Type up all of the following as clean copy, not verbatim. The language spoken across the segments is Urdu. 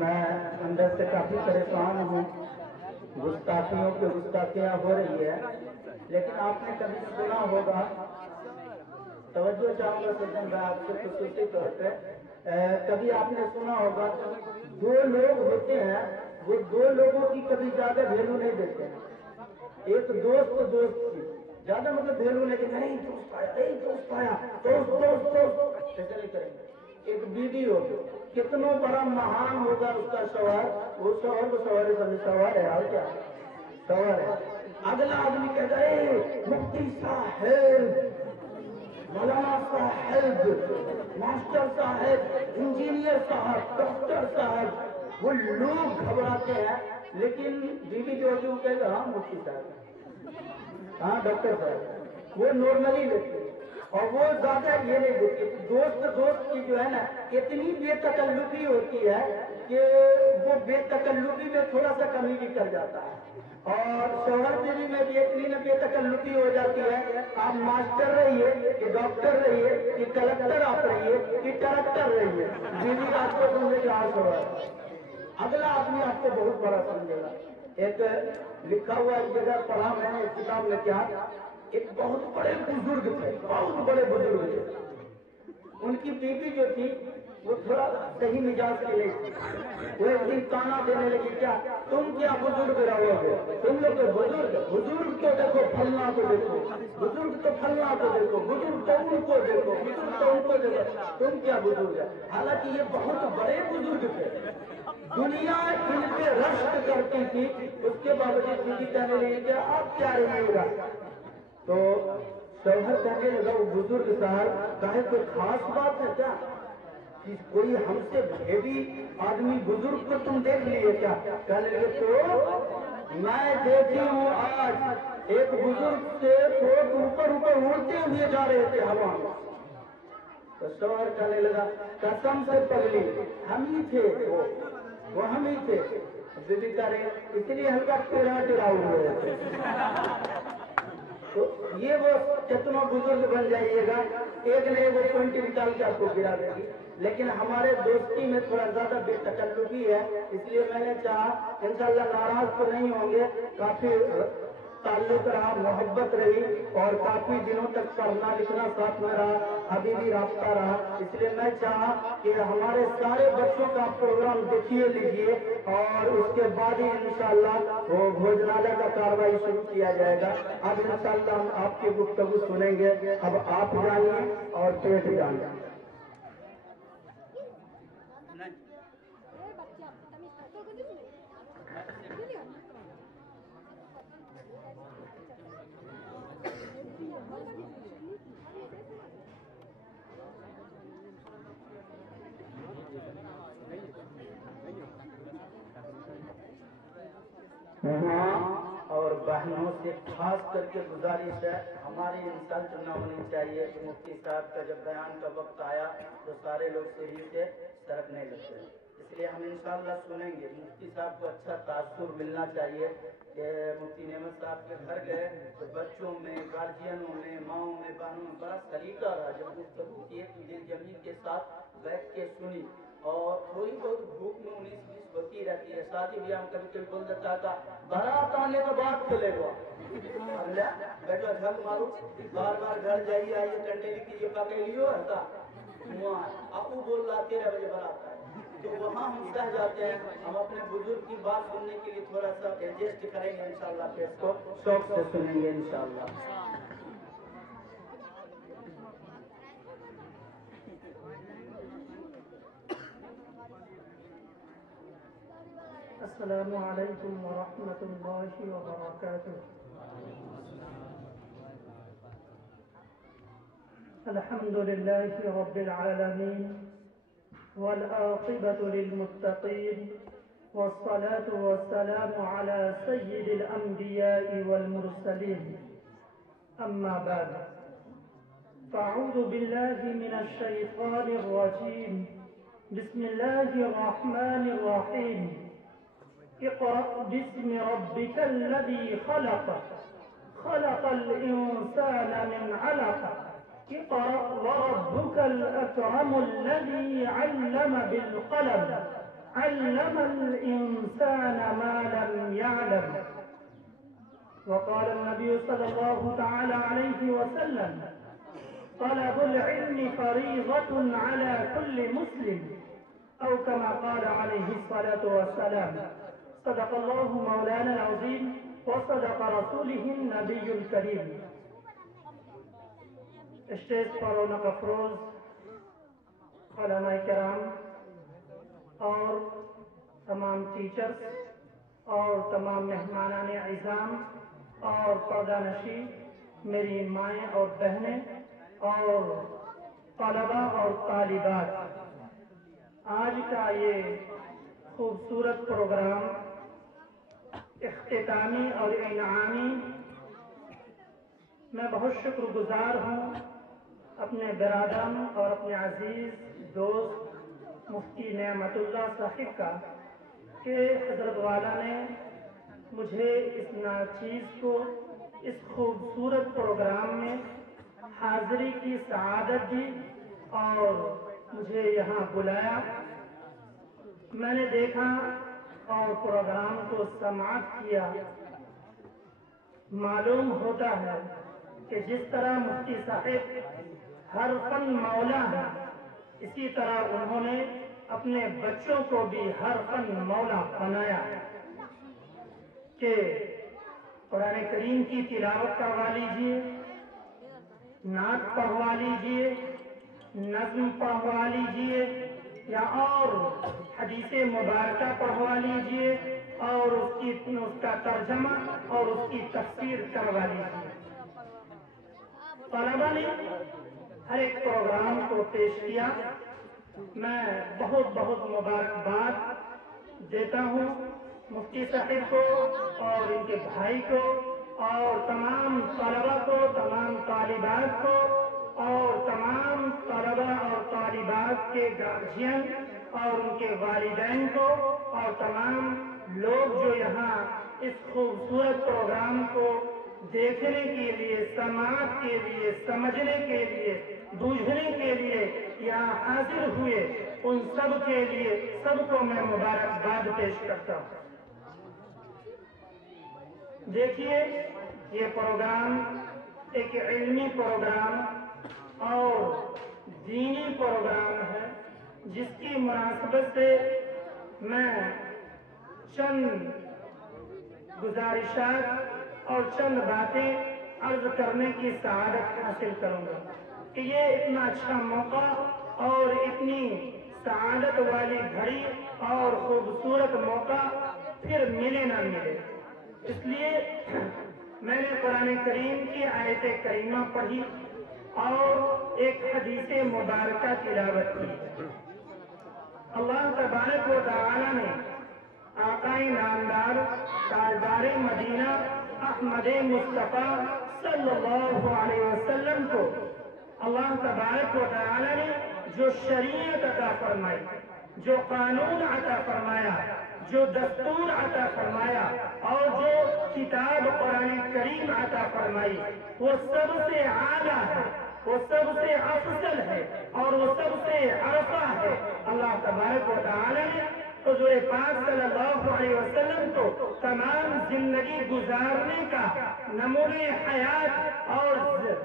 میں اندر سے کافی پریشان ہوں، گستاخیوں کی گستاخیاں ہو رہی ہے، لیکن آپ نے کبھی سنا ہوگا، توجہ چاہوں گا سجن بھائی آپ سے خصوصی طور پہ، کبھی آپ نے سنا ہوگا دو لوگ ہوتے ہیں، وہ دو لوگوں کی کبھی زیادہ ویلو نہیں دیتے ہیں۔ ایک دوست کی زیادہ مطلب ویلو نہیں کہ نہیں دوست آیا دوست ایسا نہیں کریں گے۔ ایک بیوی ہوگی، کتنا بڑا مہان ہوگا اس کا شوہر، وہ شوہر کو شوہر سمجھ شوہر ہے، اور کیا شوہر ہے۔ اگلا آدمی کہتا ہے مفتی صاحب، مولانا صاحب، ماسٹر صاحب، انجینئر صاحب، ڈاکٹر صاحب، وہ لوگ گھبراتے ہیں، لیکن بیوی جو ہوتی ہے وہ کہے گا ہاں مفتی صاحب، ہاں ڈاکٹر صاحب، وہ نارملی لیتی ہے، اور وہ زیادہ یہ نہیں دیتی۔ دوست کی جو ہے نا اتنی بے تکلفی ہوتی ہے کہ وہ بے تکلفی میں تھوڑا سا کمی بھی کر جاتا ہے، اور شوہر بیوی میں بھی اتنی نہ بے تکلفی ہو جاتی ہے، آپ ماسٹر رہیے کہ ڈاکٹر رہیے کہ کلکٹر آپ رہیے کہ ٹرکٹر رہیے، بیوی آپ کو سمجھے کہ ہاں شوہر، اگلا آدمی آپ کو بہت بڑا سمجھے گا۔ ایک لکھا ہوا ایک جگہ پڑھا میں نے اس کتاب میں کیا، ایک بہت بڑے بزرگ تھے، بہت بڑے بزرگ تھے، ان کی بیوی جو تھی وہ تھوڑا صحیح مزاج کی نہیں تھی، وہ ایک دن تانا دینے لگی، کیا تم کیا بزرگ رہو گے، تم لوگ بزرگ تو دیکھو پھلنا کو دیکھو، بزرگ تو پھلنا کو دیکھو، بزرگ تو ان کو دیکھو، بزرگ تو ان کو دیکھو، تم کیا بزرگ ہے۔ حالانکہ یہ بہت بڑے بزرگ تھے، دنیا ان پہ رشک کرتی تھی، اس کے باوجود بیوی کہنے لگی کہ آپ کیا رہیے گا، تو شوہر کہنے لگا وہ بزرگ صاحب کہے کوئی خاص بات ہے کیا، کہ کوئی ہم سے بھیڑی آدمی بزرگ کو تم دیکھ لیے کیا، کہنے لگے تو میں دیکھی ہوں آج ایک بزرگ سے کوٹ اوپر اڑتے ہوئے جا رہے تھے ہوا میں، تو شوہر کہنے لگا قسم سے پگلی ہم ہی تھے، وہ ہم ہی تھے، بیوی کہہ رہے اس لیے ہلکا ٹیڑھا ہوئے تھے۔ تو یہ وہ کتنا بزرگ بن جائیے گا، ایک نئے وہ پوائنٹ نکال کے آپ کو گرا دے گی، لیکن ہمارے دوستی میں تھوڑا زیادہ بے تکلفی ہے، اس لیے میں نے چاہا انشاءاللہ ناراض تو نہیں ہوں گے، کافی تعلق رہا، محبت رہی، اور کافی دنوں تک پڑھنا لکھنا ساتھ میں رہا، ابھی بھی رابطہ رہا، اس لیے میں چاہا کہ ہمارے سارے بچوں کا پروگرام دیکھیے لیجیے، اور اس کے بعد ہی انشاءاللہ وہ بھوجنالیہ کا کاروائی شروع کیا جائے گا۔ اب انشاءاللہ ہم آپ کی گفتگو سنیں گے، اب آپ جانیے اور پیٹ جانیے۔ ماں اور بہنوں سے خاص کر کے گزارش ہے، ہماری انسلٹ نہ ہونی چاہیے کہ مفتی صاحب کا جب بیان کا وقت آیا تو سارے لوگ سیڑھی سے سرکنے لگتے، اس لیے ہم انشاءاللہ سنیں گے۔ مفتی صاحب کو اچھا تاثر ملنا چاہیے کہ مفتی نعمت صاحب کے گھر گئے تو بچوں میں، گارجینوں میں، ماؤں میں، بہنوں میں بڑا سلیقہ رہا، جب گفتگو کیے تو دل جمی کے ساتھ بیٹھ کے سنی، اور تھوڑی بہت بھوک میں 19-20 ہوتی رہتی ہے، شادی بیاہ میں کبھی کبھی بول دیتا تھا بارات آنے کے بعد چلے گا، بیٹھو جھک مارو، بار بار گھر جائیے آئیے کنٹینی کیجیے پکے لیو ہے وہاں ابو بول رہا 13 بجے بارات ہے، تو وہاں ہم سہ جاتے ہیں، ہم اپنے بزرگ کی بات سننے کے لیے تھوڑا سا ایڈجسٹ کریں گے انشاءاللہ، پھر اس کو شوق سے سنیں گے انشاءاللہ۔ السلام علیکم ورحمۃ اللہ وبرکاتہ۔ الحمد للہ رب العالمین والعاقبۃ للمتقین والصلاة والسلام على سید الانبیاء والمرسلین، اما بعد فاعوذ باللہ من الشیطان الرجیم، بسم اللہ الرحمن الرحیم، اقرأ باسم ربك الذي خلق، خلق الإنسان من علق، اقرأ وربك الأكرم الذي علم بالقلم، علم الإنسان ما لم يعلم. وقال النبي صلى الله تعالى عليه وسلم طلب العلم فريضة على كل مسلم، أو كما قال عليه الصلاة والسلام. صدق الله مولانا العظيم وصدق رسوله النبي الكريم. اسٹیج پر رونق افروز علماء کرام اور تمام ٹیچرز اور تمام مہمانان عظام اور پردہ نشی، میری مائیں اور بہنیں اور طلباء اور طالبات، آج کا یہ خوبصورت پروگرام اختتامی اور انعامی، میں بہت شکر گزار ہوں اپنے برادران اور اپنے عزیز دوست مفتی نعمت اللہ صاحب کا کہ حضرت والا نے مجھے اس ناچیز کو اس خوبصورت پروگرام میں حاضری کی سعادت دی اور مجھے یہاں بلایا. میں نے دیکھا اور پروگرام کو سماعت کیا. معلوم ہوتا ہے کہ جس طرح مفتی صاحب ہر فن مولا ہے، اسی طرح انہوں نے اپنے بچوں کو بھی ہر فن مولا بنایا کہ قرآن کریم کی تلاوت کروا لیجیے، نعت پڑھوا لیجیے، نظم پڑھوا لیجیے یا اور حدیث مبارکہ پڑھوا لیجیے اور اس کا ترجمہ اور اس کی تفسیر کروا لیجیے. طلباء نے ہر ایک پروگرام کو پیش کیا. میں بہت بہت مبارکباد دیتا ہوں مفتی صاحب کو اور ان کے بھائی کو اور تمام طلباء کو، تمام طالبات کو اور تمام طلباء اور طالبات کے گارجین اور ان کے والدین کو اور تمام لوگ جو یہاں اس خوبصورت پروگرام کو دیکھنے کے لیے، سماعت کے لیے، سمجھنے کے لیے، بوجھنے کے لیے یہاں حاضر ہوئے، ان سب کے لیے سب کو میں مبارکباد پیش کرتا ہوں. دیکھیے، یہ پروگرام ایک علمی پروگرام اور دینی پروگرام ہے جس کی مناسبت سے میں چند گزارشات اور چند باتیں عرض کرنے کی سعادت حاصل کروں گا کہ یہ اتنا اچھا موقع اور اتنی سعادت والی گھڑی اور خوبصورت موقع پھر ملے نہ ملے. اس لیے میں نے قرآن کریم کی آیت کریمہ پڑھی اور ایک حدیث مبارکہ تلاوت کی. اللہ تبارک و تعالی نے آقائے نامدار تاجدار مدینہ احمد مصطفیٰ صلی اللہ علیہ وسلم کو اللہ تبارک و تعالی نے جو شریعت عطا فرمائی، جو قانون عطا فرمایا، جو دستور عطا فرمایا اور جو کتاب قرآن کریم عطا فرمائی، وہ سب سے اعلیٰ ہے، وہ سب سے افضل ہے اور وہ سب سے عرفہ ہے. اللہ تبارک و تعالی نے حضور پاک صلی اللہ علیہ وسلم کو تمام زندگی گزارنے کا نمونۂ حیات اور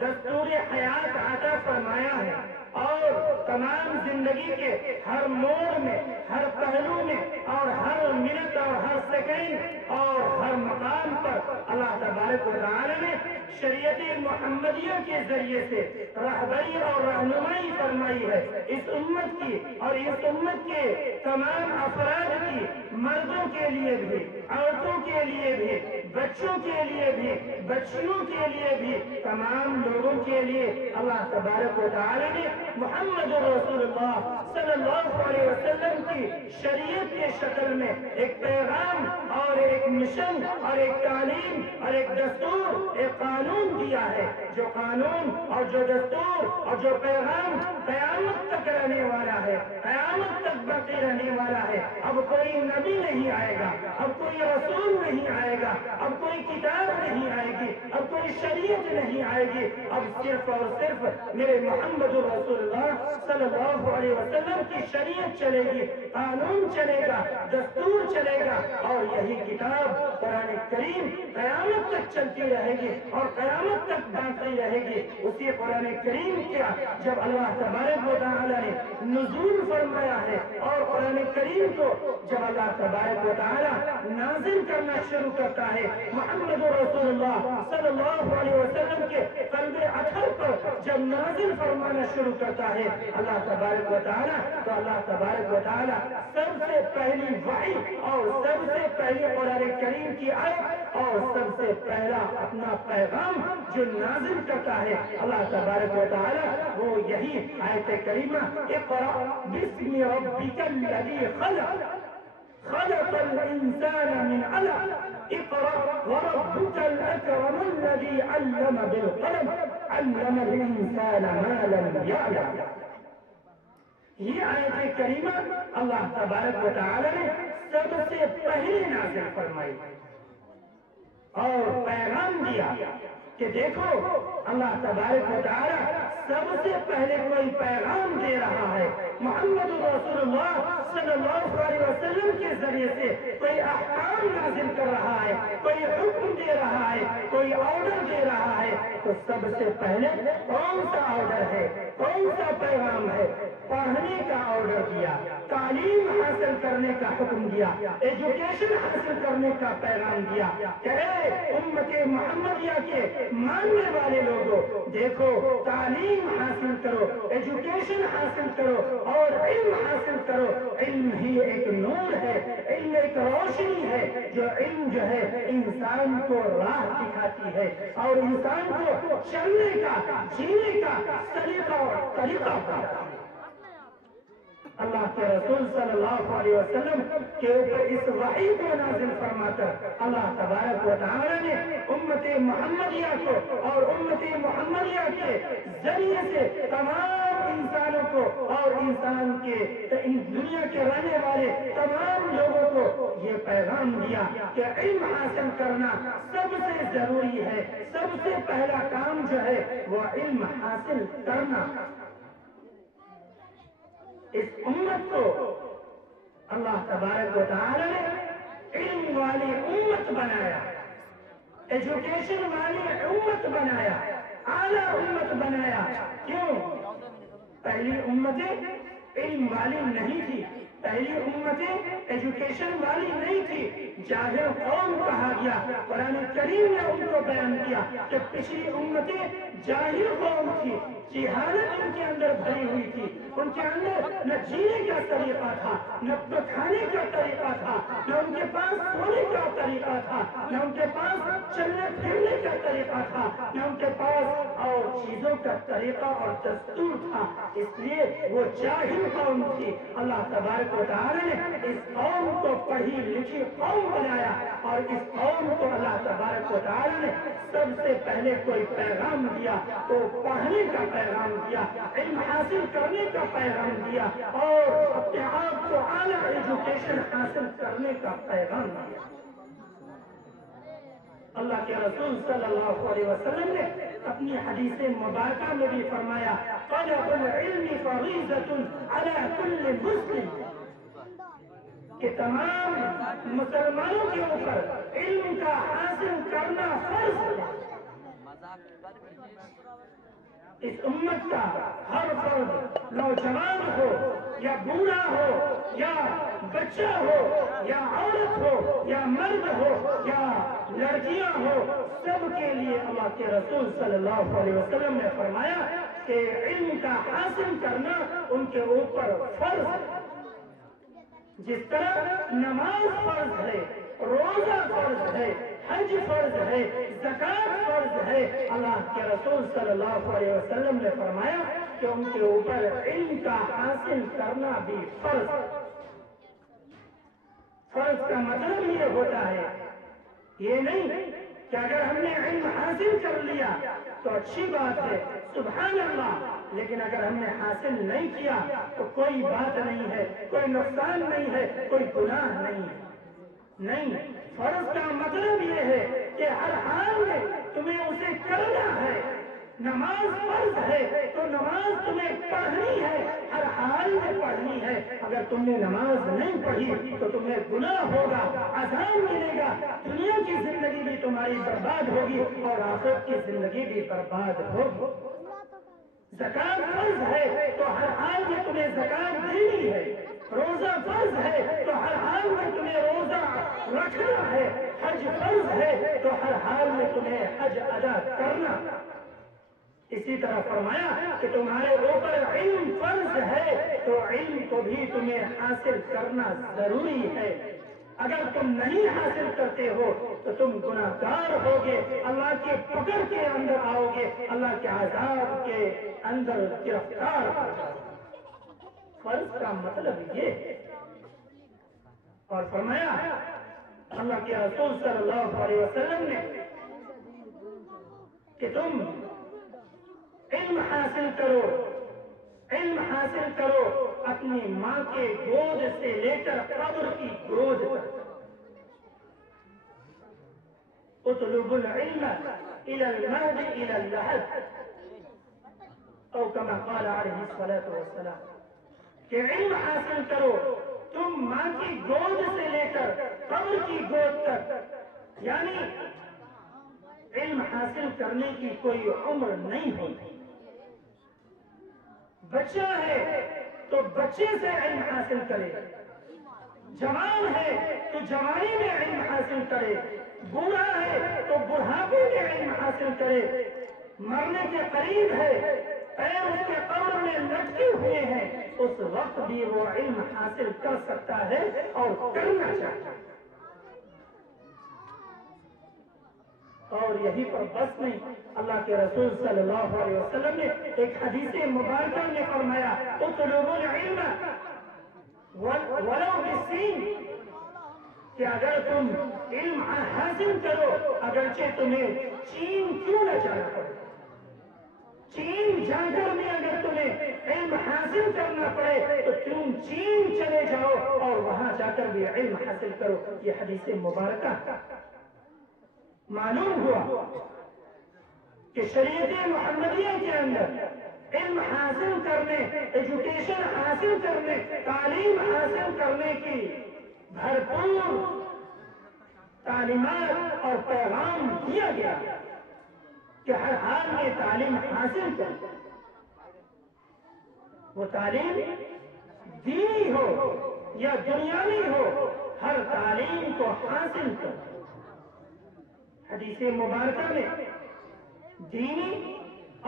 دستور حیات عطا فرمایا ہے اور تمام زندگی کے ہر موڑ میں، ہر پہلو میں اور ہر منٹ اور ہر سیکنڈ اور ہر مقام پر اللہ تبارک و تعالی نے شریعت محمدیہ کے ذریعے سے رہبری اور رہنمائی فرمائی ہے اس امت کی اور اس امت کے تمام افراد کی، مردوں کے لیے بھی، عورتوں کے لیے بھی، بچوں کے لیے بھی، بچیوں کے لیے بھی، تمام لوگوں کے لیے اللہ تبارک و تعالی نے محمد رسول اللہ صلی اللہ علیہ وسلم کی شریعت کے شکل میں ایک پیغام اور ایک مشن اور ایک تعلیم اور ایک دستور، ایک قانون دیا ہے، جو قانون اور جو دستور اور جو پیغام قیامت تک رہنے والا ہے، قیامت تک باقی رہنے والا ہے۔ اب کوئی نبی نہیں آئے گا، اب کوئی رسول نہیں آئے گا، اب کوئی کتاب نہیں آئے گی، اب کوئی شریعت نہیں آئے گی، اب صرف اور صرف میرے محمد رسول اللہ صلی اللہ علیہ وسلم کی شریعت چلے گی، قانون چلے گا، دستور چلے گا، اور یہی کتاب قرآن کریم قیامت تک چلتی رہے گی اور قیامت تک باقی رہے گی۔ اسی قرآن کریم کیا جب اللہ تبارک و تعالی نے نزول فرمایا ہے، اور قرآن کریم کو جب اللہ تبارک و تعالی نازل کرنا شروع کرتا ہے محمد رسول اللہ صلی اللہ علیہ وسلم کے قلب اطہر پر جب نازل فرمانا شروع کرتا ہے اللہ تبارک و تعالی، تو اللہ تبارک و تعالی سب سے پہلی وحی اور سب سے پہلی قرآن کریم کی آیت اور سب سے پہلا اپنا پیغام جو نازل کرتا ہے اللہ تبارک و تعالی، وہ یہی آیت کریمہ اقرأ بسم ربک الذی خلق خلق الانسان من علق اقرأ وربك الاکرم الذی علم بالقلم علم الانسان ما لم يعلم۔ یہ آیت کریمہ اللہ تبارک و تعالی نے سب سے پہلے نازل فرمائی اور پیغام دیا کہ دیکھو اللہ تبارک و تعالی سب سے پہلے کوئی پیغام دے رہا ہے، محمد رسول اللہ صلی اللہ علیہ وسلم کے ذریعے سے کوئی احکام نازل کر رہا ہے، کوئی حکم دے رہا ہے، کوئی آرڈر دے رہا ہے، تو سب سے پہلے کون سا آرڈر ہے، کون سا پیغام ہے؟ پڑھنے کا آرڈر دیا، تعلیم حاصل کرنے کا حکم دیا، ایجوکیشن حاصل کرنے کا پیغام دیا کہ اے امت محمدیہ کے ماننے والے لوگوں، دیکھو تعلیم حاصل کرو، ایجوکیشن حاصل کرو اور علم حاصل کرو۔ علم ہی ایک نور ہے، علم ایک روشنی ہے، جو علم جو ہے انسان کو راہ دکھاتی ہے اور انسان کو چلنے کا، جینے کا طریقہ ہوتا ہے۔ اللہ کے رسول صلی اللہ علیہ وسلم کے اوپر اس وحی کو نازل فرما کر اللہ تبارک و تعالی نے امت محمدیہ کو اور امت محمدیہ کے ذریعے سے تمام انسانوں کو اور انسان کے دنیا کے رہنے والے تمام لوگوں کو یہ پیغام دیا کہ علم حاصل کرنا سب سے ضروری ہے، سب سے پہلا کام جو ہے وہ علم حاصل کرنا۔ اس امت کو اللہ تبارک و تعالی نے علم والی امت بنایا، ایجوکیشن والی امت بنایا، اعلیٰ امت بنایا۔ کیوں؟ پہلی امتیں علم والی نہیں تھی، پہلی امتیں ایجوکیشن والی نہیں تھی، جاہل قوم کہا گیا۔ قرآن کریم نے ان کو بیان کیا کہ پچھلی امتیں جاہل قوم تھی، جہالت ان کے اندر بھری ہوئی تھی، ان کے اندر نہ جینے کا طریقہ تھا، نہ کھانے کا طریقہ تھا، نہ ان کے پاس سونے کا طریقہ تھا، نہ ان کے پاس چلنے پھرنے کا طریقہ تھا، نہ ان کے پاس اور چیزوں کا طریقہ اور دستور تھا، اس لیے وہ جاہل قوم تھی۔ اللہ تبارک و تعالی نے اس قوم کو پڑھی لکھی قوم بنایا اور اس قوم کو اللہ تبارک و تعالی نے سب سے پہلے کوئی پیغام دیا، تو پڑھنے کا پیغام دیا، علم حاصل کرنے کا پیغام دیا اور اپنے آپ کو اعلیٰ ایجوکیشن حاصل کرنے کا پیغام دیا۔ اللہ کے رسول صلی اللہ علیہ وسلم نے اپنی حدیث مبارکہ میں بھی فرمایا طلب العلم فریضۃ علی کل مسلم، کہ تمام مسلمانوں کے اوپر علم کا حاصل کرنا فرض ہے۔ اس امت کا ہر فرد، نوجوان ہو یا بوڑھا ہو یا بچہ ہو یا عورت ہو یا مرد ہو یا لڑکیاں ہو، سب کے لیے اللہ کے رسول صلی اللہ علیہ وسلم نے فرمایا کہ علم کا حاصل کرنا ان کے اوپر فرض ہے۔ جس طرح نماز فرض ہے، روزہ فرض ہے، حج فرض ہے، زکات فرض ہے، اللہ کے رسول صلی اللہ علیہ وسلم نے فرمایا کہ ان کے اوپر علم کا حاصل کرنا بھی فرض۔ فرض کا مطلب یہ ہوتا ہے یہ نہیں کہ اگر ہم نے علم حاصل کر لیا تو اچھی بات ہے، سبحان اللہ، لیکن اگر ہم نے حاصل نہیں کیا تو کوئی بات نہیں ہے، کوئی نقصان نہیں ہے، کوئی گناہ نہیں ہے۔ نہیں، فرض کا مطلب یہ ہے کہ ہر حال میں تمہیں اسے کرنا ہے۔ نماز فرض ہے تو نماز تمہیں پڑھنی ہے، ہر حال میں پڑھنی ہے۔ اگر تم نے نماز نہیں پڑھی تو تمہیں گناہ ہوگا، عذاب ملے گا، دنیا کی زندگی بھی تمہاری برباد ہوگی اور آخرت کی زندگی بھی برباد ہوگی۔ زکات فرض ہے تو ہر حال میں تمہیں زکات دینی ہے۔ روزہ فرض ہے تو ہر حال میں تمہیں روزہ رکھنا ہے۔ حج فرض ہے تو ہر حال میں تمہیں حج ادا کرنا۔ اسی طرح فرمایا کہ تمہارے اوپر علم فرض ہے تو علم کو بھی تمہیں حاصل کرنا ضروری ہے۔ اگر تم نہیں حاصل کرتے ہو تو تم گناہ گار ہوگے، اللہ کے پکڑ کے اندر آؤ گے، اللہ کے عذاب کے اندر گرفتار ہو جاؤ گے۔ فرض کا مطلب یہ ہے۔ اور فرمایا اللہ کے رسول صلی اللہ علیہ وسلم نے کہ تم علم حاصل کرو، علم حاصل کرو اپنی ماں کے گود سے لے کر قبر کی گود تک۔ اطلبوا العلم الى المهد الى اللحد او كما قال عليه الصلاة والسلام، کہ علم حاصل کرو تم ماں کی گود سے لے کر قبر کی گود تک، یعنی علم حاصل کرنے کی کوئی عمر نہیں ہوتی۔ بچہ ہے تو بچے سے علم حاصل کرے، جوان ہے تو جوانی میں علم حاصل کرے، بوڑھا ہے تو بڑھاپے میں علم حاصل کرے، مرنے کے قریب ہے، پیر اس کے قبر میں لٹکے ہوئے ہیں، اس وقت بھی وہ علم حاصل کر سکتا ہے اور کرنا چاہتا ہے۔ اور یہی پر بس نہیں، اللہ کے رسول صلی اللہ علیہ وسلم نے ایک حدیث مبارکہ میں فرمایا اطلبوا العلم ولو بالسین، کہ اگر تم علم حاصل کرو اگرچہ تمہیں چین کیوں نہ جانا پڑے، چین جا کر بھی اگر تمہیں علم حاصل کرنا پڑے تو تم چین چلے جاؤ اور وہاں جا کر بھی علم حاصل کرو۔ یہ حدیث مبارکہ معلوم ہوا کہ شریعت محمدیہ کے اندر علم حاصل کرنے، ایجوکیشن حاصل کرنے، تعلیم حاصل کرنے کی بھرپور تعلیمات اور پیغام دیا گیا کہ ہر حال میں تعلیم حاصل کریں، وہ تعلیم دینی ہو یا دنیاوی ہو، ہر تعلیم کو حاصل کریں۔ حدیث مبارکہ میں دینی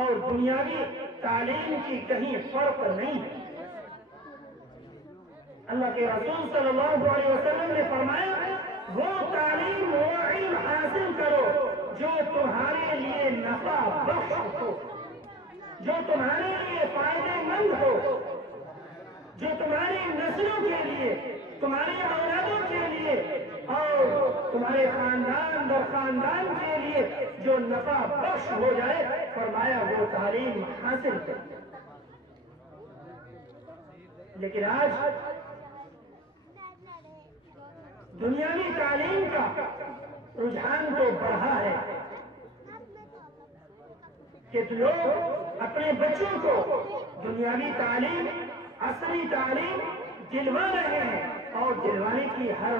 اور دنیاوی تعلیم کی کہیں فرق نہیں ہے۔ اللہ کے رسول صلی اللہ علیہ وسلم نے فرمایا وہ تعلیم، وہ علم حاصل کرو جو تمہارے لیے نفع بخش ہو، جو تمہارے لیے فائدہ مند ہو، جو تمہاری نسلوں کے لیے، تمہاری اولادوں کے لیے اور تمہارے خاندان در خاندان کے لیے جو نفع بخش ہو جائے، فرمایا وہ تعلیم حاصل کرو۔ لیکن آج دنیاوی تعلیم کا رجحان تو بڑھا ہے کہ لوگ اپنے بچوں کو دنیاوی تعلیم، عصری تعلیم دلوا رہے ہیں اور دلوانے کی ہر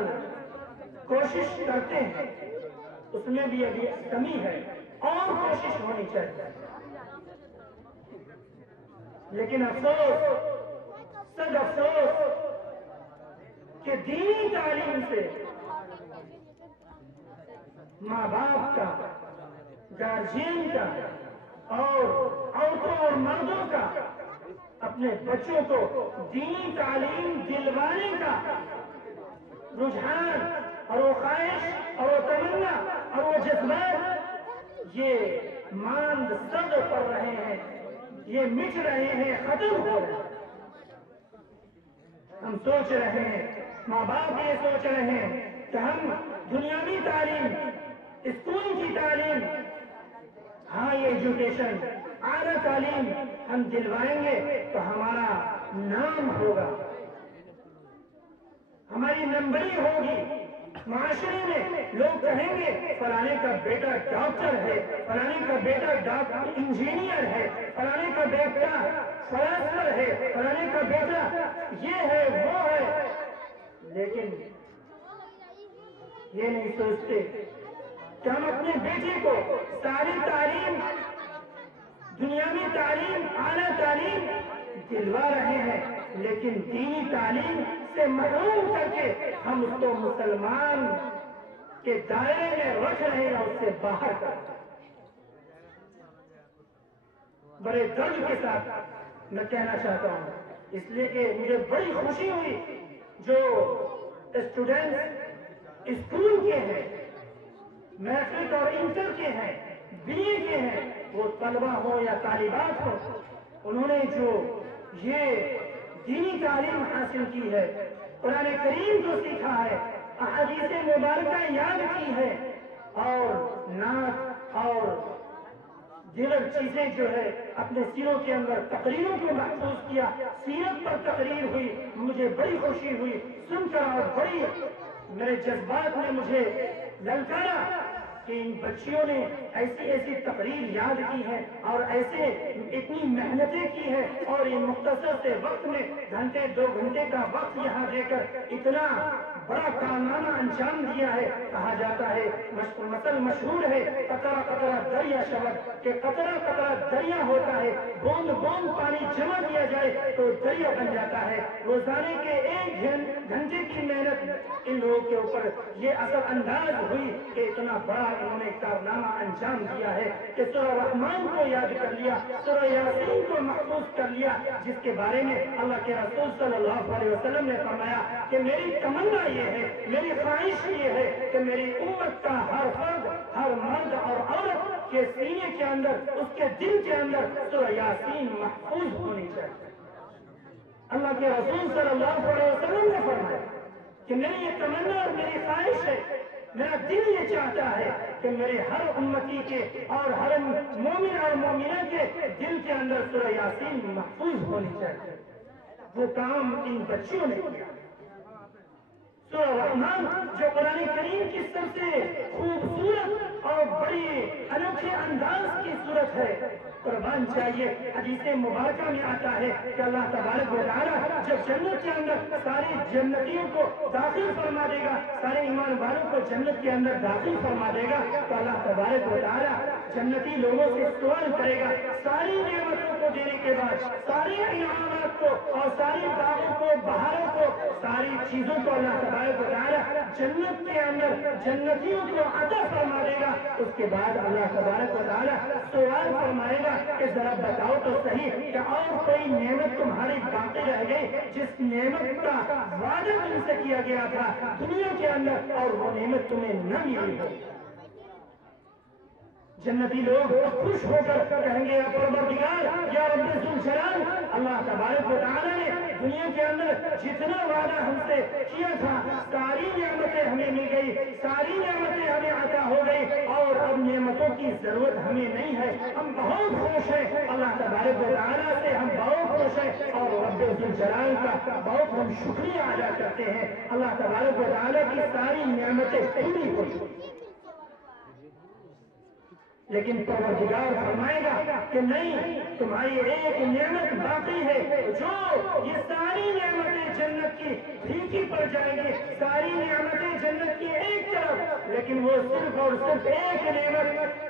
کوشش کرتے ہیں، اس میں بھی ابھی کمی ہے اور کوشش ہونی چاہیے۔ لیکن افسوس، سد افسوس کہ دینی تعلیم سے ماں باپ کا، گارجین کا اور عورتوں اور مردوں کا اپنے بچوں کو دینی تعلیم دلوانے کا رجحان اور وہ خواہش اور وہ تمنا اور وہ جذبات یہ ماند سد پڑ رہے ہیں، یہ مٹ رہے ہیں، ختم ہو رہے ہیں۔ ہم سوچ رہے ہیں، ماں باپ یہ سوچ رہے ہیں کہ ہم دنیاوی تعلیم، اسکول کی تعلیم، ہائی ایجوکیشن، اعلیٰ تعلیم ہم دلوائیں گے تو ہمارا نام ہوگا، ہماری نمبری ہوگی، معاشرے میں لوگ کہیں گے فلانے کا بیٹا ڈاکٹر ہے، فلانے کا بیٹا انجینئر ہے، فلانے کا بیٹا فلاسفر ہے، فلانے کا بیٹا یہ ہے وہ ہے، لیکن یہ نہیں سوچتے کہ ہم اپنے بیٹے کو ساری تعلیم، دنیاوی تعلیم، اعلیٰ تعلیم دلوا رہے ہیں، لیکن دینی تعلیم سے محروم کر کے ہم اس کو مسلمان کے دائرے میں رکھ رہے ہیں اور اس سے باہر کر رہے ہیں۔ بڑے درد کے ساتھ میں کہنا چاہتا ہوں، اس لیے کہ مجھے بڑی خوشی ہوئی جو اسٹوڈنٹس اسکول کے ہیں، میٹرک اور انٹر کے ہیں، بی اے کے ہیں، وہ طلبہ ہو یا طالبات ہو، انہوں نے جو یہ دینی تعلیم حاصل کی ہے، قرآن کریم کو سیکھا ہے، احادیث مبارکہ یاد کی ہے، اور نعت اور دیگر چیزیں جو ہے اپنے سیروں کے اندر تقریروں کو محفوظ کیا، سیرت پر تقریر ہوئی، مجھے بڑی خوشی ہوئی سن کر، اور بڑی میرے جذبات نے مجھے للکارا کہ ان بچیوں نے ایسی ایسی تقریر یاد کی ہے اور ایسے اتنی محنتیں کی ہے، اور یہ مختصر سے وقت میں گھنٹے 2 گھنٹے کا وقت یہاں دے کر اتنا بڑا کارنامہ انجام دیا ہے۔ کہا جاتا ہے، مثل مشہور ہے، قطرہ قطرہ دریا شود، کہ قطرہ قطرہ دریا ہوتا ہے، بوند بوند پانی جمع کیا جائے تو دریا بن جاتا ہے۔ روزانے کے 1 گھنٹے کی محنت ان لوگوں کے اوپر یہ اثر انداز ہوئی کہ اتنا بڑا انہوں نے کارنامہ انجام دیا ہے کہ سورہ رحمان کو یاد کر لیا، سورہ یاسین کو محفوظ کر لیا، جس کے بارے میں اللہ کے رسول صلی اللہ علیہ وسلم نے فرمایا کہ میری تمنا یہ ہے، میری خواہش یہ ہے کہ میری امت کا ہر فرد، ہر مرد اور عورت کے سینے کے اندر، اس کے دل کے اندر سورہ یاسین محفوظ ہونی چاہیے۔ اللہ کے رسول صلی اللہ علیہ وسلم نے فرمایا کہ میری یہ تمنا اور میری خواہش ہے، میرا دل یہ چاہتا ہے کہ میرے ہر امتی کے اور ہر مومن اور مومنہ کے دل کے اندر سورہ یاسین محفوظ ہونی چاہیے۔ وہ کام ان بچیوں نے کیا۔ سورہ رحمان جو قرآن کریم کی سب سے خوبصورت اور بڑی انوکھے انداز کی صورت ہے، قربان چاہیے، حدیث مبارکہ میں آتا ہے کہ اللہ تبارک و تعالیٰ جب جنت کے اندر ساری جنتیوں کو داخل فرما دے گا، سارے ایمان والوں کو جنت کے اندر داخل فرما دے گا، تو اللہ تبارک و تعالیٰ جنتی لوگوں سے سوال کرے گا، ساری نعمتوں کو دینے کے بعد، ساری انعامات کو اور ساری باغوں کو، بہاروں کو، ساری چیزوں کو اللہ تبارک و تعالیٰ جنت کے اندر جنتیوں کو عطا فرما دے گا۔ اس کے بعد اللہ تبارک و تعالیٰ سوال فرمائے گا کہ ذرا بتاؤ تو صحیح کہ اور کوئی نعمت تمہاری باقی رہ گئی جس نعمت کا وعدہ تم سے کیا گیا تھا دنیا کے اندر، اور وہ نعمت تمہیں نہ ملی ہو۔ جنتی لوگ خوش ہو کر کہیں گے، یا پروردگار، یا رب ذوالجلال، اللہ تبارک و تعالیٰ نے دنیا کے اندر جتنا وعدہ ہم سے کیا تھا ساری نعمتیں ہمیں مل گئی، ساری نعمتیں ہمیں عطا ہو گئی، اور اب نعمتوں کی ضرورت ہمیں نہیں ہے، ہم بہت خوش ہیں اللہ تبارک و تعالیٰ سے، ہم بہت خوش ہیں، اور رب ذوالجلال کا بہت ہم شکریہ ادا کرتے ہیں۔ اللہ تبارک و تعالیٰ کی ساری نعمتیں پوری ہوئی، لیکن پروردگار فرمائے گا کہ نہیں، تمہاری ایک نعمت باقی ہے، جو یہ ساری نعمتیں جنت کی پھیکی پڑ جائیں گی، ساری نعمتیں جنت کی ایک طرف، لیکن وہ صرف اور صرف ایک نعمت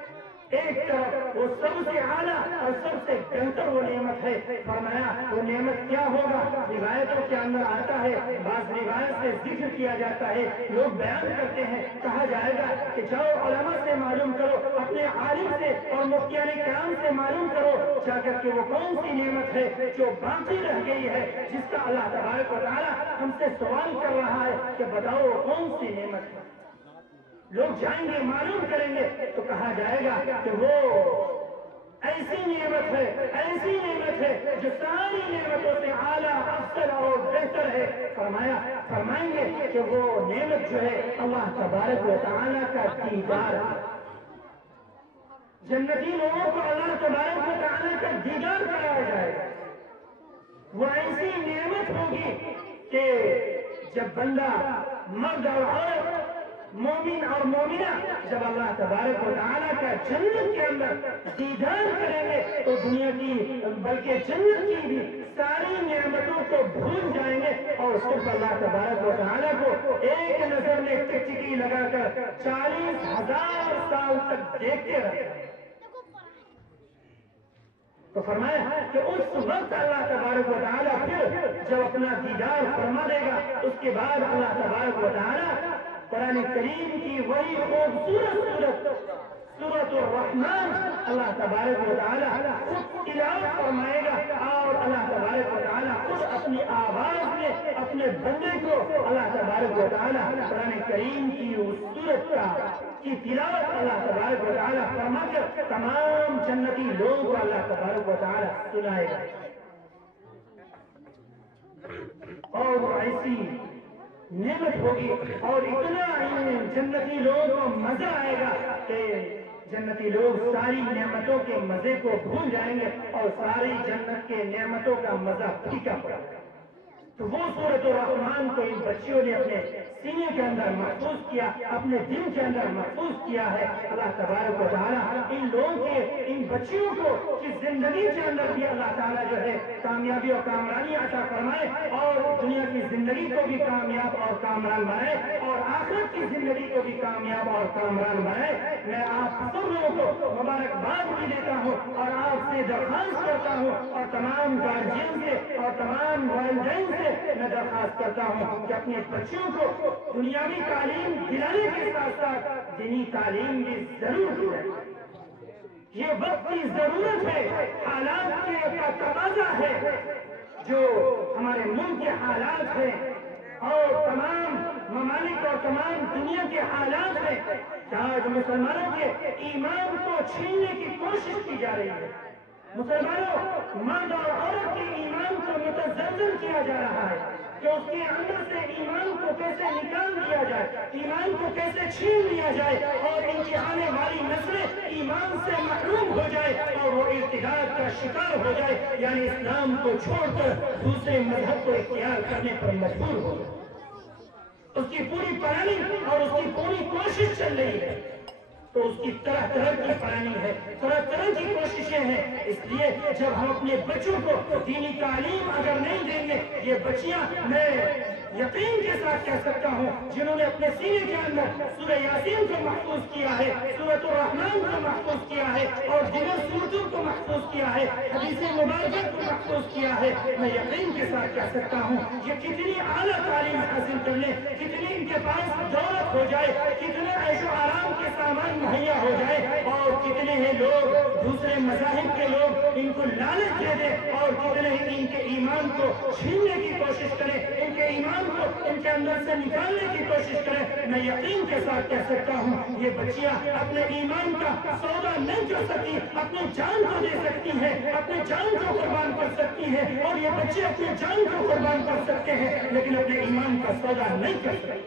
ایک طرف، وہ سب سے اعلیٰ اور سب سے بہتر وہ نعمت ہے۔ فرمایا وہ نعمت کیا ہوگا؟ روایتوں کے اندر آتا ہے، بعض روایت سے ذکر کیا جاتا ہے، لوگ بیان کرتے ہیں، کہا جائے گا کہ جاؤ علماء سے معلوم کرو، اپنے عالم سے اور مفتیان کرام سے معلوم کرو جا کر کہ وہ کون سی نعمت ہے جو باقی رہ گئی ہے، جس کا اللہ تبارک و تعالیٰ ہم سے سوال کر رہا ہے کہ بتاؤ وہ کون سی نعمت ہے۔ لوگ جائیں گے، معلوم کریں گے، تو کہا جائے گا کہ وہ ایسی نعمت ہے جو ساری نعمتوں سے اعلیٰ افضل اور بہتر ہے. فرمائیں گے کہ وہ نعمت جو ہے اللہ تبارک و تعالیٰ کا دیدار ہے. جنتی لوگوں کو اللہ تبارک و تعالیٰ کا دیدار کرایا جائے گا. وہ ایسی نعمت ہوگی کہ جب بندہ مرد اور عورت مومن اور مومنہ جب اللہ تبارک و تعالیٰ کا جنت کے اندر دیدار کریں گے تو دنیا کی بلکہ جنت کی بھی ساری نعمتوں کو بھول جائیں گے اور صرف اللہ تبارک و تعالیٰ کو ایک نظر میں ٹکٹکی لگا کر 40,000 سال تک دیکھتے رہیں گے. تو فرمایا کہ اس وقت اللہ تبارک و تعالیٰ پھر جب اپنا دیدار فرما دے گا اس کے بعد اللہ تبارک و تعالیٰ قرآن کریم کی وہی خوبصورت سورۃ الرحمن اللہ تبارک و تعالیٰ خود تلاوت فرمائے گا اور اللہ تبارک و تعالیٰ خود اپنی آواز میں اپنے بندے کو اللہ تبارک و تعالیٰ قرآن کریم کی اس سورت کی تلاوت اللہ تبارک و تعالیٰ فرما کر تمام جنتی لوگوں کو اللہ تبارک و تعالیٰ سنائے گا. اور ایسی نعمت ہوگی اور اتنا جنتی لوگوں کو مزہ آئے گا کہ جنتی لوگ ساری نعمتوں کے مزے کو بھول جائیں گے اور ساری جنت کے نعمتوں کا مزہ پھیکا پڑے گا. تو وہ سورۃ الرحمن کو ان بچیوں نے اپنے سینے کے اندر محفوظ کیا, اپنے دل کے اندر محفوظ کیا ہے. اللہ تبارک و تعالیٰ ان لوگوں کے ان بچیوں کو کی زندگی کے اندر بھی اللہ تعالیٰ جو ہے کامیابی اور کامرانی عطا فرمائے اور دنیا کی زندگی کو بھی کامیاب اور کامران بنائے اور آخرت کی زندگی کو بھی کامیاب اور کامران بنائے. میں آپ سب لوگوں کو مبارکباد بھی دیتا ہوں اور آپ سے درخواست کرتا ہوں اور تمام گارجین سے اور تمام والدین سے میں درخواست کرتا ہوں کہ اپنے بچوں کو دنیاوی تعلیم دلانے کے ساتھ ساتھ دینی تعلیم بھی ضرور دلائیں. یہ وقت کی ضرورت ہے, حالات کا تقاضا ہے, جو ہمارے ملک کے حالات ہیں اور تمام ممالک اور تمام دنیا کے حالات ہیں. آج مسلمانوں کے ایمان کو چھیننے کی کوشش کی جا رہی ہے. مسلمانوں مرد اور عورت کے ایمان کو متزلزل کیا جا رہا ہے کہ اس کے اندر سے ایمان کو کیسے نکال دیا جائے, ایمان کو کیسے چھین لیا جائے اور ان کی آنے والی نسلیں ایمان سے محروم ہو جائے اور وہ ارتداد کا شکار ہو جائے, یعنی اسلام کو چھوڑ کر دوسرے مذہب کو اختیار کرنے پر مجبور ہو جائے. اس کی پوری پلاننگ اور اس کی پوری کوشش چل رہی ہے. تو اس کی طرح کی پلاننگ ہے, طرح کی کوششیں ہیں. اس لیے جب ہم اپنے بچوں کو دینی تعلیم اگر نہیں دیں گے, یہ بچیاں میں یقین کے ساتھ کہہ سکتا ہوں جنہوں نے اپنے سینے کے اندر سورہ یاسین کو محفوظ کیا ہے, سورۃ الرحمن کو محفوظ کیا ہے اور دیگر سورتوں کو محفوظ کیا ہے, حدیث مبارکہ کو محفوظ کیا ہے, میں یقین کے ساتھ کہہ سکتا ہوں یہ کتنی اعلیٰ تعلیم حاصل کر لیں, کتنی ان کے پاس دولت ہو جائے, کتنے عیش و آرام کے سامان مہیا ہو جائے اور کتنے ہیں لوگ دوسرے مذاہب کے لوگ ان کو لالچ دے دیں اور کتنے ان کے ایمان کو چھیننے کی کوشش کریں, ان کے ایمان کو ان کے اندر سے نکالنے کی کوشش کریں. میں یقین کے ساتھ کہہ سکتا ہوں یہ بچیاں اپنے ایمان کا سودا نہیں کر سکتی, اپنی جان کو دے سکتی ہیں, اپنی جان کو قربان کر سکتی ہیں اور یہ بچے اپنی جان کو قربان کر سکتے ہیں لیکن اپنے ایمان کا سودا نہیں کر سکتے.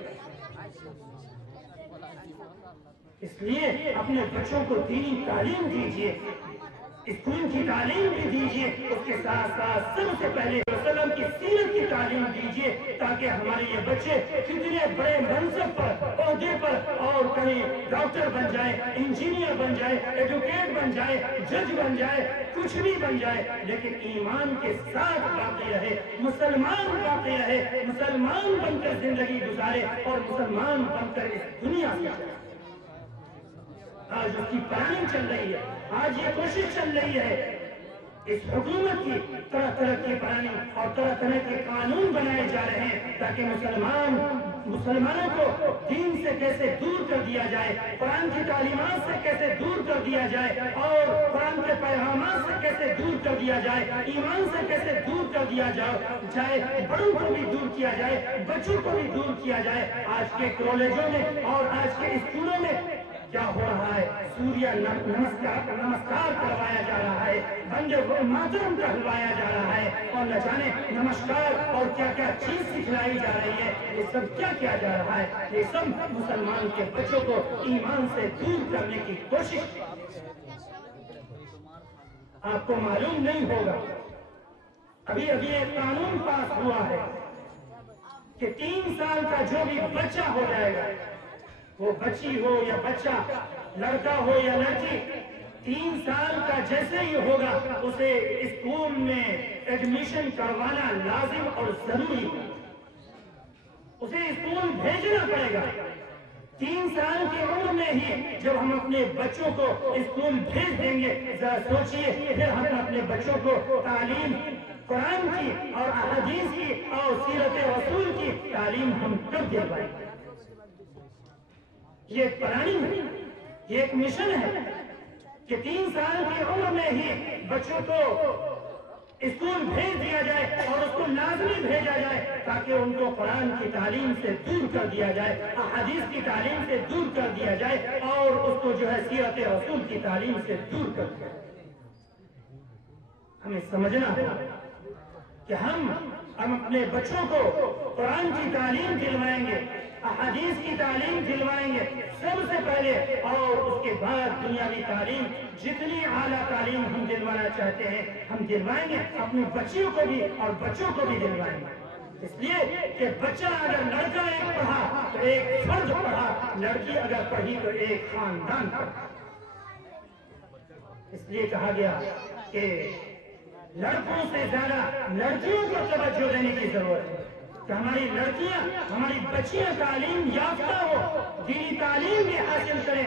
اس لیے اپنے بچوں کو دینی تعلیم دیجیے, اسکول کی تعلیم بھی دیجیے, اس کے ساتھ ساتھ سب سے پہلے وسلم کی سیرت کی تعلیم دیجیے تاکہ ہمارے یہ بچے کتنے بڑے منصب پر عہدے پر اور کہیں ڈاکٹر بن جائے, انجینئر بن جائے, ایڈوکیٹ بن جائے, جج بن جائے, کچھ بھی بن جائے لیکن ایمان کے ساتھ باقی رہے, مسلمان باقی رہے, مسلمان بن کر زندگی گزارے اور مسلمان بن کر اس دنیا سے جائے. آج اس کی پلاننگ چل رہی ہے, آج یہ کوشش چل رہی ہے اس حکومت کی طرح کی پلاننگ اور طرح کے قانون بنائے جا رہے ہیں تاکہ مسلمانوں کو دین سے کیسے دور کر دیا جائے, قرآن کی تعلیمات سے کیسے دور کر دیا جائے اور قرآن کے پیغامات سے کیسے دور کر دیا جائے, ایمان سے کیسے دور کر دیا جائے, بڑوں کو بھی دور کیا جائے, بچوں کو بھی دور کیا جائے. آج کے کالجوں میں اور آج کے اسکولوں میں کیا ہو رہا ہے؟ سوریہ نمسکار کروایا جا رہا ہے، بندے ماترم کہلوایا جا رہا ہے، اور نہ جانے نمسکار اور کیا کیا چیز سکھلائی جا رہی ہے۔ یہ سب کیا کیا جا رہا ہے؟ یہ سب مسلمان کے بچوں کو ایمان سے دور کرنے کی کوشش۔ آپ کو معلوم نہیں ہوگا، ابھی ایک قانون پاس ہوا ہے کہ 3 سال کا جو بھی بچہ ہو جائے گا، وہ بچی ہو یا بچہ، لڑکا ہو یا لڑکی، 3 سال کا جیسے ہی ہوگا اسے اسکول میں ایڈمیشن کروانا لازم اور ضروری ہے، اسے اسکول بھیجنا پڑے گا۔ 3 سال کی عمر میں ہی جب ہم اپنے بچوں کو اسکول بھیج دیں گے، ذرا سوچئے پھر ہم اپنے بچوں کو تعلیم قرآن کی اور احادیث کی اور سیرت رسول کی تعلیم ہم کب دلوائیں گے؟ یہ ایک پلاننگ ہے، یہ ایک مشن ہے کہ 3 سال کی عمر میں ہی بچوں کو اسکول بھیج دیا جائے اور اس کو لازمی بھیجا جائے تاکہ ان کو قرآن کی تعلیم سے دور کر دیا جائے، احادیث کی تعلیم سے دور کر دیا جائے اور اس کو جو ہے سیرت رسول کی تعلیم سے دور کر دیا جائے۔ ہمیں سمجھنا ہے کہ ہم اپنے بچوں کو قرآن کی تعلیم دلوائیں گے، احادیث کی تعلیم دلوائیں گے سب سے پہلے، اور اس کے بعد دنیاوی تعلیم، جتنی اعلیٰ تعلیم ہم دلوانا چاہتے ہیں ہم دلوائیں گے، اپنی بچیوں کو بھی اور بچوں کو بھی دلوائیں گے۔ اس لیے کہ بچہ اگر لڑکا ایک پڑھا تو ایک فرد پڑھا، لڑکی اگر پڑھی تو ایک خاندان پڑھا۔ اس لیے کہا گیا کہ لڑکوں سے زیادہ لڑکیوں کو توجہ دینے کی ضرورت ہے کہ ہماری لڑکیاں، ہماری بچیاں تعلیم یافتہ ہو، دینی تعلیم بھی حاصل کریں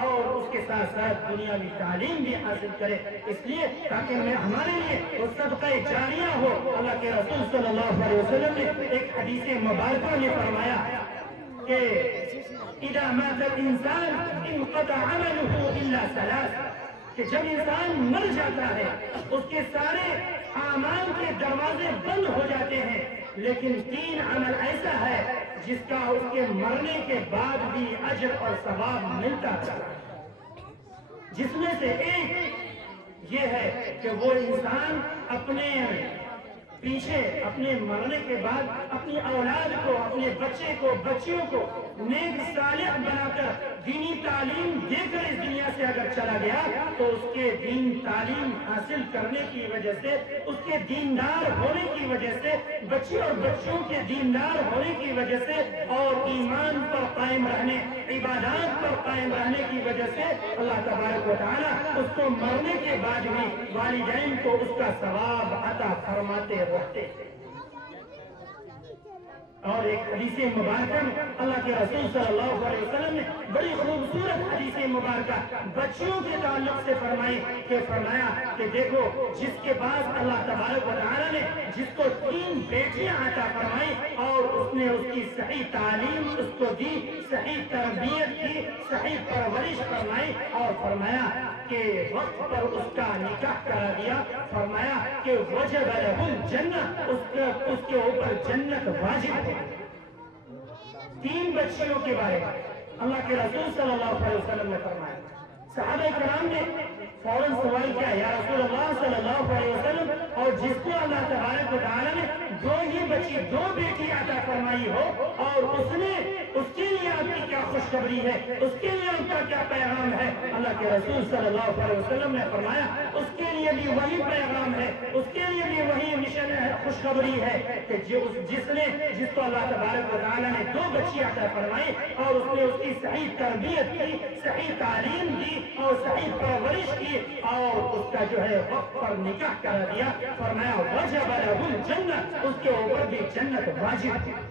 اور اس کے ساتھ ساتھ دنیاوی تعلیم بھی حاصل کریں، اس لیے تاکہ ہمارے لیے وہ صدقہ جاریہ ہو۔ اللہ کے رسول صلی اللہ علیہ وسلم نے ایک حدیث مبارکہ میں فرمایا کہ اذا مات الانسان انقطع عمله الا ثلاث، کہ جب انسان مر جاتا ہے اس کے سارے اعمال کے دروازے بند ہو جاتے ہیں، لیکن 3 عمل ایسا ہے جس کا اس کے مرنے کے بعد بھی اجر اور ثواب ملتا ہے، جس میں سے ایک یہ ہے کہ وہ انسان اپنے پیچھے اپنے مرنے کے بعد اپنی اولاد کو، اپنے بچے کو، بچیوں کو نیک صالح بنا کر دینی تعلیم دے کر اس دنیا سے اگر چلا گیا تو اس کے دین تعلیم حاصل کرنے کی وجہ سے، اس کے دیندار ہونے کی وجہ سے، بچے اور بچوں کے دیندار ہونے کی وجہ سے اور ایمان پر قائم رہنے، عبادات پر قائم رہنے کی وجہ سے اللہ تبارک و تعالیٰ اس کو مرنے کے بعد بھی والدین کو اس کا ثواب عطا فرماتے رہتے ہیں۔ اور ایک حدیث مبارکہ میں اللہ کے رسول صلی اللہ علیہ وسلم نے بڑی خوبصورت حدیث مبارکہ بچیوں کے تعلق سے فرمایا کہ دیکھو، جس کے بعد اللہ تبارک و تعالیٰ نے جس کو 3 بیٹیاں عطا فرمائی اور اس نے اس کی صحیح تعلیم اس کو دی، صحیح تربیت کی، صحیح پرورش فرمائی اور فرمایا کہ وقت پر اس کا نکاح کرا دیا، فرمایا کہ وجب لہ الجنہ، اس کے اوپر جنت واجب ہے۔ 3 بچیوں کے بارے میں اللہ کے رسول صلی اللہ علیہ وسلم نے فرمایا۔ صحابہ کرام نے فوراً سوال کیا، یا رسول اللہ صلی اللہ علیہ وسلم، اور جس کو اللہ تبارک و تعالیٰ نے 2 ہی بچی، 2 بیٹی عطا فرمائی ہو اور اس کے لیے آپ کی کیا خوشخبری ہے، اس کے لیے آپ کا کیا پیغام ہے؟ اللہ کے رسول صلی اللہ علیہ وسلم نے فرمایا اس کے لیے بھی وہی پیغام ہے، اس کے لیے بھی وہی مشن ہے، خوشخبری ہے کہ جس کو اللہ تبارک و تعالیٰ نے 2 بچی عطا فرمائی اور اس نے اس کی صحیح تربیت کی، صحیح تعلیم دی اور صحیح پرورش کی اور اس کا جو ہے وقت پر نکاح کرا دیا، فرمایا وجب لہ الجنہ، اس کے اوپر بھی جنت واجب ہے۔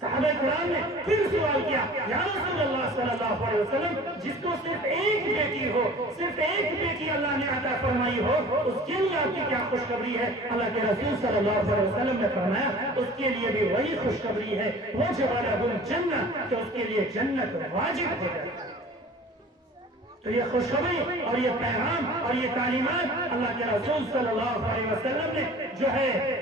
صحابہ کرام نے پھر سوال کیا، یا رسول اللہ صلی اللہ علیہ وسلم، جس کو صرف ایک بیٹی ہو، صرف ایک بیٹی اللہ نے عطا فرمائی ہو، اس کے لیے آپ کی کیا خوشخبری ہے؟ اللہ کے رسول صلی اللہ علیہ وسلم نے فرمایا اس کے لیے بھی وہی خوشخبری ہے، وجب لہ الجنہ، کہ اس کے لیے جنت واجب ہے۔ تو یہ خوشخبری اور یہ پیغام اور یہ تعلیمات اللہ کے رسول صلی اللہ علیہ وسلم نے جو ہے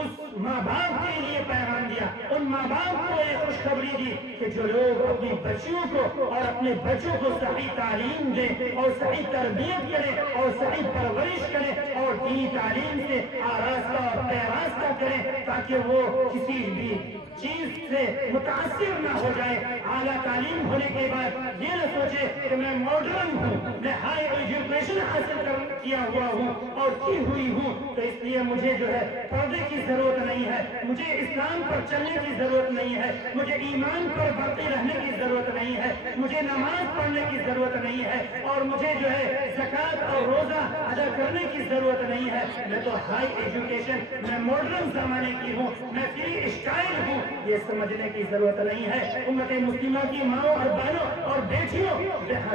اس ماں باپ کے لیے پیغام دیا، ان ماں باپ کو ایک خوشخبری دی کہ جو لوگ اپنی بچیوں کو اور اپنے بچوں کو صحیح تعلیم دیں اور صحیح تربیت کریں اور صحیح پرورش کریں اور دینی تعلیم سے آراستہ اور پیراستہ کریں تاکہ وہ کسی بھی چیز سے متاثر نہ ہو جائے، اعلیٰ تعلیم ہونے کے بعد یہ نہ سوچے کہ میں ماڈرن ہوں، میں ہائی ایجوکیشن حاصل کیا ہوا ہوں اور کی ہوئی ہوں، تو اس لیے مجھے جو ہے پردے کی ضرورت نہیں ہے، مجھے اسلام پر چلنے کی ضرورت نہیں ہے، مجھے ایمان پر باقی رہنے کی ضرورت نہیں ہے، مجھے نماز پڑھنے کی ضرورت نہیں ہے، اور مجھے جو ہے زکوٰۃ اور روزہ ادا کرنے کی ضرورت نہیں ہے، میں تو ہائی ایجوکیشن، میں ماڈرن زمانے کی ہوں، میں فری اسٹائل ہوں، یہ سمجھنے کی ضرورت نہیں ہے۔ امت مسلمہ کی ماؤں اور بہنوں اور بیٹیوں،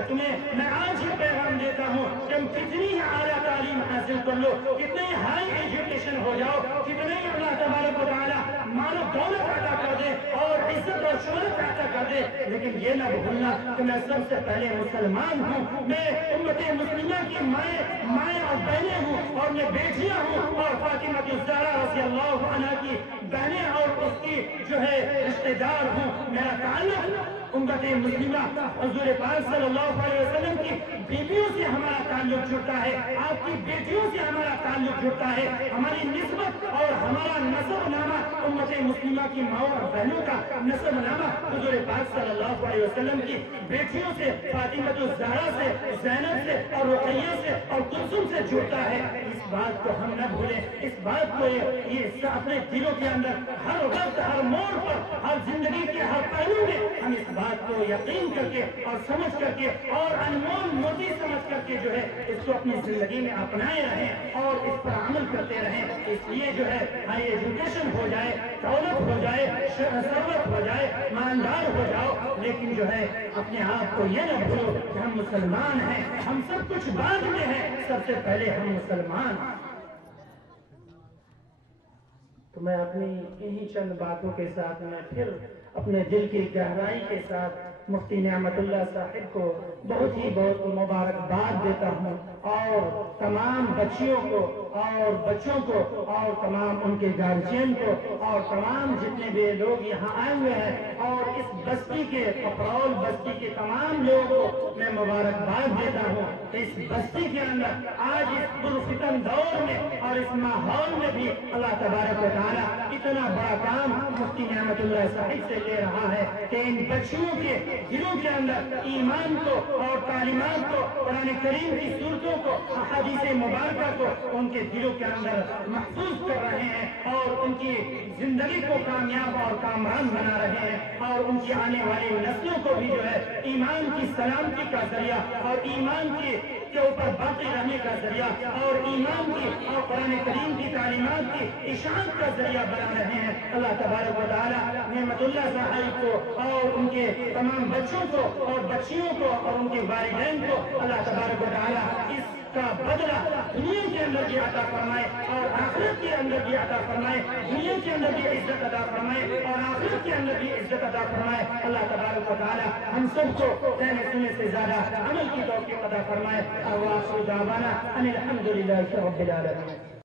تمہیں میں آج یہ پیغام دیتا ہوں کہ تم کتنی ہی اعلیٰ تعلیم حاصل کر لو، کتنے ہائی ایجوکیشن ہو جاؤ، کتنے ہی اللہ تبارک و تعالیٰ مال و دولت عطا کر دے اور عزت اور شہرت عطا کر دے، لیکن یہ نہ بھولنا کہ میں سب سے پہلے مسلمان ہوں، میں امت مسلمہ کی مائیں اور بہنیں ہوں، اور میں بیٹیاں ہوں، اور فاطمہ الزہرا رضی اللہ عنہا کی بہنیں اور اس کی جو ہے رشتہ دار ہوں۔ میرا تعلق امت مسلمہ حضور پاک صلی اللہ علیہ وسلم کی بیویوں سے ہمارا تعلق جڑتا ہے، آپ کی بیٹیوں سے ہمارا تعلق جڑتا ہے، ہماری نسبت اور ہمارا نسب نامہ امت مسلمہ کی ماؤں اور بہنوں کا نسب نامہ حضور پاک صلی اللہ علیہ وسلم کی بیٹیوں سے، فاطمہ الزہرا سے، زینب سے اور رقیہ سے اور کلثوم سے جڑتا ہے۔ اس بات کو ہم نہ بھولیں، اس بات کو یہ اپنے دلوں کے اندر ہر وقت، ہر موڑ پر، ہر زندگی کے ہر پہلو میں ہم اس بات کو یقین کر کے اور سمجھ کر کے اور انمول موتی سمجھ کر کے جو ہے اس کو اپنی زندگی میں اپنائے رہیں اور اس پر عمل کرتے رہیں۔ اس لیے جو ہے ہائی ایجوکیشن ہو جائے، دولت ہو جائے، ثروت ہو جائے، مالدار ہو جاؤ، لیکن جو ہے اپنے آپ کو یہ نہ بھولو کہ ہم مسلمان ہیں، ہم سب کچھ بعد میں ہیں، سب سے پہلے ہم مسلمان ہیں۔ تو میں اپنی انہی چند باتوں کے ساتھ میں پھر اپنے دل کی گہرائی کے ساتھ مفتی نعمت اللہ صاحب کو بہت مبارکباد دیتا ہوں، اور تمام بچیوں کو اور بچوں کو اور تمام ان کے گارجین کو اور تمام جتنے بھی لوگ یہاں آئے ہوئے ہیں اور اس بستی کے پپرول بستی کے تمام لوگوں کو میں مبارکباد دیتا ہوں۔ اس بستی کے اندر آج اس پرفتن دور میں اور اس ماحول میں بھی اللہ تبارک و تعالیٰ اتنا بڑا کام مفتی نعمت اللہ صاحب سے لے رہا ہے کہ ان بچیوں کے دلوں کے اندر ایمان کو اور تعلیمات کو، قرآن کریم کی صورتوں کو، احادیث مبارکہ کو ان کے دلوں کے اندر محفوظ کر رہے ہیں اور ان کی زندگی کو کامیاب اور کامران بنا رہے ہیں، اور ان کی آنے والی نسلوں کو بھی جو ہے ایمان کی سلامتی کا ذریعہ اور ایمان کے اوپر باقی رہنے کا ذریعہ اور ایمان کی اور قرآن کریم کی تعلیمات کی اشاعت کا ذریعہ بنا رہے ہیں۔ اللہ تبارک و تعالیٰ نعمت اللہ صاحب کو اور ان کے تمام بچوں کو اور بچیوں کو اور ان کے والدین کو اللہ تبارک و تعالیٰ اس کا بدلہ دنیا کے اندر بھی عطا فرمائے اور آخرت کے اندر بھی عطا فرمائے، دنیا کے اندر بھی عزت عطا فرمائے اور آخرت کے اندر بھی عزت عطا فرمائے۔ اللہ تبارک و تعالیٰ ہم سب کو کہنے سننے سے زیادہ عمل کی توفیق عطا فرمائے۔ وآخر دعوانا ان الحمد للہ رب العالمین۔